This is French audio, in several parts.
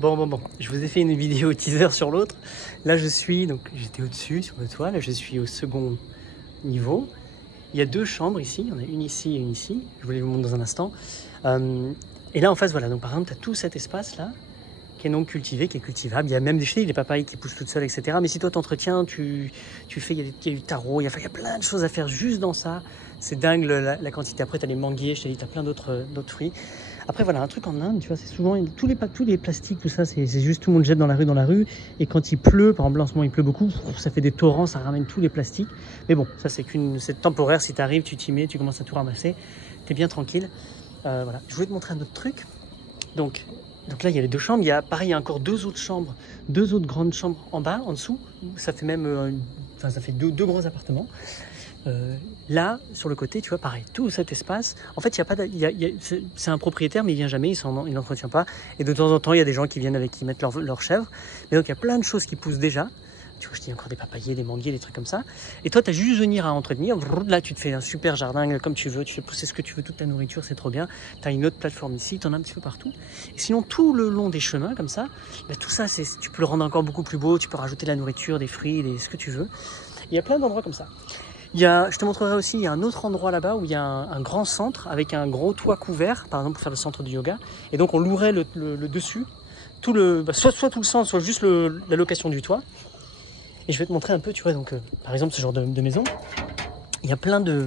Bon, je vous ai fait une vidéo teaser sur l'autre. Là, donc j'étais au-dessus, sur le toit. Là, je suis au second niveau. Il y a deux chambres ici. Il y en a une ici et une ici. Je voulais vous montrer dans un instant. Et là, en face, voilà. Donc, par exemple, tu as tout cet espace-là qui est non cultivé, qui est cultivable. Il y a même des papayes qui poussent toutes seules, etc. Mais si toi, t'entretiens, tu fais, il y a du taro, il y a plein de choses à faire juste dans ça. C'est dingue la quantité. Après, tu as les manguiers, je t'ai dit, tu as plein d'autres fruits. Après, voilà, un truc en Inde, tu vois, c'est souvent tous les plastiques, tout ça, c'est juste tout le monde jette dans la rue. Et quand il pleut, par exemple, en ce moment, il pleut beaucoup, ça fait des torrents, ça ramène tous les plastiques. Mais bon, ça, c'est temporaire. Si tu arrives, tu t'y mets, tu commences à tout ramasser, tu es bien tranquille. Voilà. Je voulais te montrer un autre truc. Donc là, il y a les deux chambres. Il y a, pareil, il y a encore deux autres grandes chambres en bas, en dessous. Ça fait même, ça fait deux gros appartements. Là, sur le côté, tu vois, pareil, tout cet espace, en fait, c'est un propriétaire, mais il vient jamais, il n'entretient pas. Et de temps en temps, il y a des gens qui viennent qui mettent leurs chèvres. Mais donc, il y a plein de choses qui poussent déjà. Tu vois, je dis encore des papayers, des manguiers, des trucs comme ça. Et toi, tu as juste venir à entretenir. Là, tu te fais un super jardin comme tu veux. Tu fais pousser ce que tu veux, toute ta nourriture, c'est trop bien. Tu as une autre plateforme ici, tu en as un petit peu partout. Et sinon, tout le long des chemins, comme ça, bah, tout ça, tu peux le rendre encore beaucoup plus beau. Tu peux rajouter de la nourriture, des fruits, ce que tu veux. Il y a plein d'endroits comme ça. Je te montrerai aussi, il y a un autre endroit là-bas où il y a un grand centre avec un gros toit couvert, par exemple pour faire le centre du yoga. Et donc on louerait le dessus, soit tout le centre, soit juste la location du toit. Et je vais te montrer un peu, tu vois, donc par exemple ce genre de maison, il y a plein de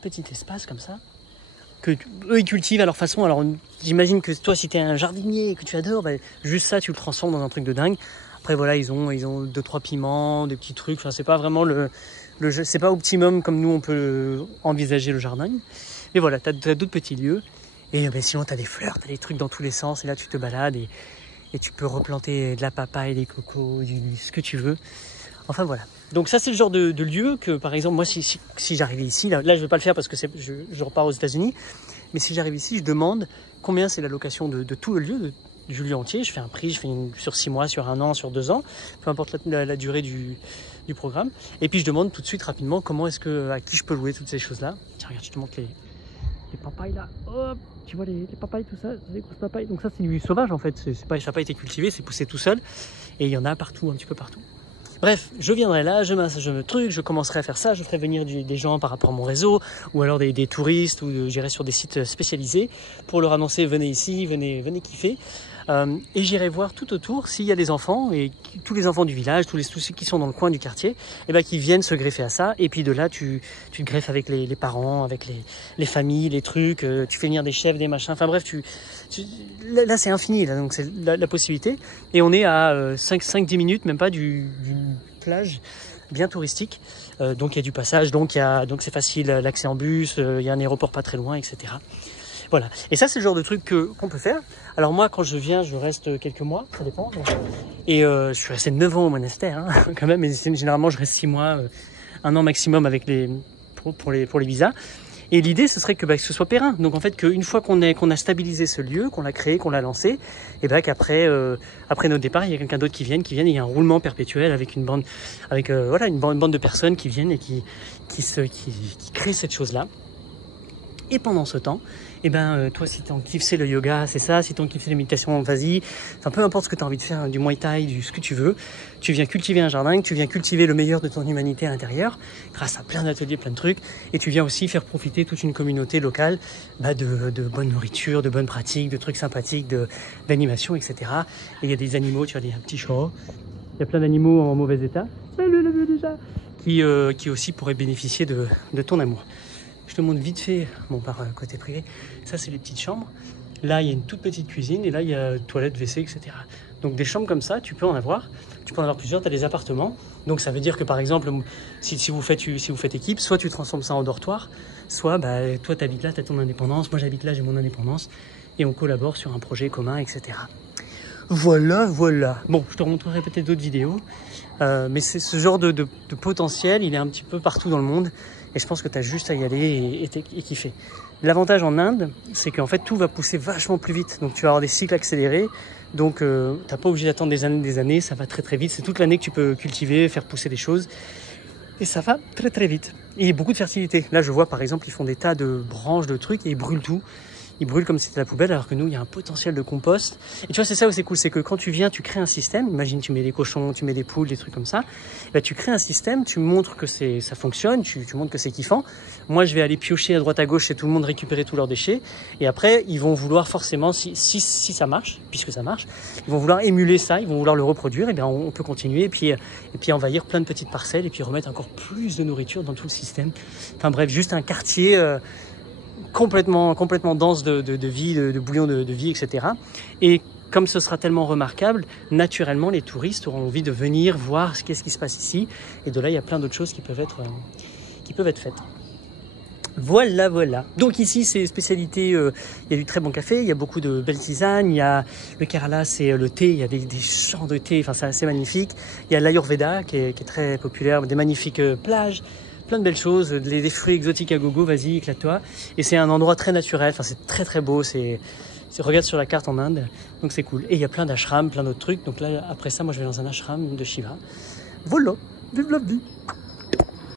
petits espaces comme ça que eux ils cultivent à leur façon. Alors j'imagine que toi, si tu es un jardinier et que tu adores, bah, juste ça tu le transformes dans un truc de dingue. Après voilà, ils ont 2-3 piments, des petits trucs. Enfin, c'est pas vraiment c'est pas optimum comme nous on peut envisager le jardin. Mais voilà, tu as d'autres petits lieux. Et sinon tu as des fleurs, tu as des trucs dans tous les sens. Et là tu te balades et tu peux replanter de la papaye, des cocos, ce que tu veux. Enfin voilà. Donc ça c'est le genre de lieu que par exemple moi si j'arrivais ici, là je vais pas le faire parce que je repars aux États-Unis. Mais si j'arrive ici, je demande combien c'est la location de tout le lieu, du lieu entier. Je fais un prix, sur 6 mois, sur 1 an, sur 2 ans, peu importe la durée du programme. Et puis je demande tout de suite rapidement à qui je peux louer toutes ces choses-là. Tiens, regarde, je te montre les papayes là. Hop, tu vois les papayes, tout ça, c'est des grosses papayes. Donc ça c'est du sauvage en fait, ça n'a pas été cultivé, c'est poussé tout seul. Et il y en a partout, un petit peu partout. Bref, je viendrai là, je commencerai à faire ça, je ferai venir des gens par rapport à mon réseau, ou alors des touristes, ou j'irai sur des sites spécialisés pour leur annoncer venez ici, venez kiffer. Et j'irai voir tout autour s'il y a des enfants, et tous les enfants du village, tous ceux qui sont dans le coin du quartier, et ben, qui viennent se greffer à ça. Et puis de là, tu te greffes avec les parents, avec les familles, les trucs, tu fais venir des chefs, des machins, enfin bref, là c'est infini, là, donc c'est la possibilité. Et on est à 5-10 minutes, même pas, d'une plage bien touristique. Donc il y a du passage, donc c'est facile, l'accès en bus, il y a un aéroport pas très loin, etc. Voilà. Et ça, c'est le genre de truc qu'on peut faire. Alors moi, quand je viens, je reste quelques mois, ça dépend. Et je suis resté 9 ans au monastère, hein, quand même. Mais généralement, je reste 6 mois, 1 an maximum avec pour les visas. Et l'idée, ce serait que ce soit périn. Donc en fait, qu'une fois qu'on a stabilisé ce lieu, qu'on l'a créé, qu'on l'a lancé, et qu'après après notre départ, il y a quelqu'un d'autre qui vienne, et il y a un roulement perpétuel avec une bande, une bande de personnes qui viennent et qui créent cette chose-là. Et pendant ce temps, toi, si ton kiff c'est le yoga, c'est ça. Si ton kiff c'est la méditation, vas-y. Enfin, peu importe ce que tu as envie de faire, du muay thai, ce que tu veux. Tu viens cultiver un jardin, tu viens cultiver le meilleur de ton humanité à l'intérieur, grâce à plein d'ateliers, plein de trucs. Et tu viens aussi faire profiter toute une communauté locale de bonne nourriture, de bonnes pratiques, de trucs sympathiques, d'animation, etc. Et il y a des animaux, tu vois, un petit chat. Il y a plein d'animaux en mauvais état. Salut le vieux déjà. Qui aussi pourraient bénéficier de ton amour. Je te montre vite fait, par côté privé, ça c'est les petites chambres. Là il y a une toute petite cuisine et là il y a toilette, WC, etc. Donc des chambres comme ça, tu peux en avoir plusieurs, tu as des appartements. Donc ça veut dire que par exemple, si vous faites équipe, soit tu transformes ça en dortoir, soit toi tu habites là, tu as ton indépendance, moi j'habite là, j'ai mon indépendance, et on collabore sur un projet commun, etc. Voilà. Bon, je te montrerai peut-être d'autres vidéos, mais c'est ce genre de potentiel, il est un petit peu partout dans le monde. Et je pense que tu as juste à y aller et kiffer. L'avantage en Inde, c'est qu'en fait, tout va pousser vachement plus vite. Donc, tu vas avoir des cycles accélérés. Donc, tu n'as pas obligé d'attendre des années. Ça va très, très vite. C'est toute l'année que tu peux cultiver, faire pousser des choses. Et ça va très, très vite. Et il y a beaucoup de fertilité. Là, je vois, par exemple, ils font des tas de branches, de trucs et ils brûlent tout. ils brûlent comme si c'était la poubelle, alors que nous, il y a un potentiel de compost. Et tu vois, c'est ça où c'est cool, c'est que quand tu viens, tu crées un système. Imagine, tu mets des cochons, tu mets des poules, des trucs comme ça. Bah, tu crées un système, tu montres que ça fonctionne, tu montres que c'est kiffant. Moi, je vais aller piocher à droite à gauche et tout le monde récupérer tous leurs déchets. Et après, ils vont vouloir forcément, si ça marche, puisque ça marche, ils vont vouloir émuler ça, ils vont vouloir le reproduire. Et bien, on peut continuer et puis envahir plein de petites parcelles et puis remettre encore plus de nourriture dans tout le système. Enfin bref, juste un quartier complètement dense de vie, de bouillon de vie, etc. Et comme ce sera tellement remarquable, naturellement, les touristes auront envie de venir voir qu'est-ce qui se passe ici. Et de là, il y a plein d'autres choses qui peuvent être faites. Voilà. Donc ici, c'est spécialité, il y a du très bon café, il y a beaucoup de belles tisanes, il y a le Kerala, c'est le thé, il y a des champs de thé, enfin c'est assez magnifique. Il y a l'Ayurveda qui est très populaire, des magnifiques plages, plein de belles choses, des fruits exotiques à gogo, vas-y, éclate-toi. Et c'est un endroit très naturel, enfin c'est très très beau, regarde sur la carte en Inde, donc c'est cool. Et il y a plein d'ashrams, plein d'autres trucs, donc là après ça, moi je vais dans un ashram de Shiva. Voilà, vive la vie.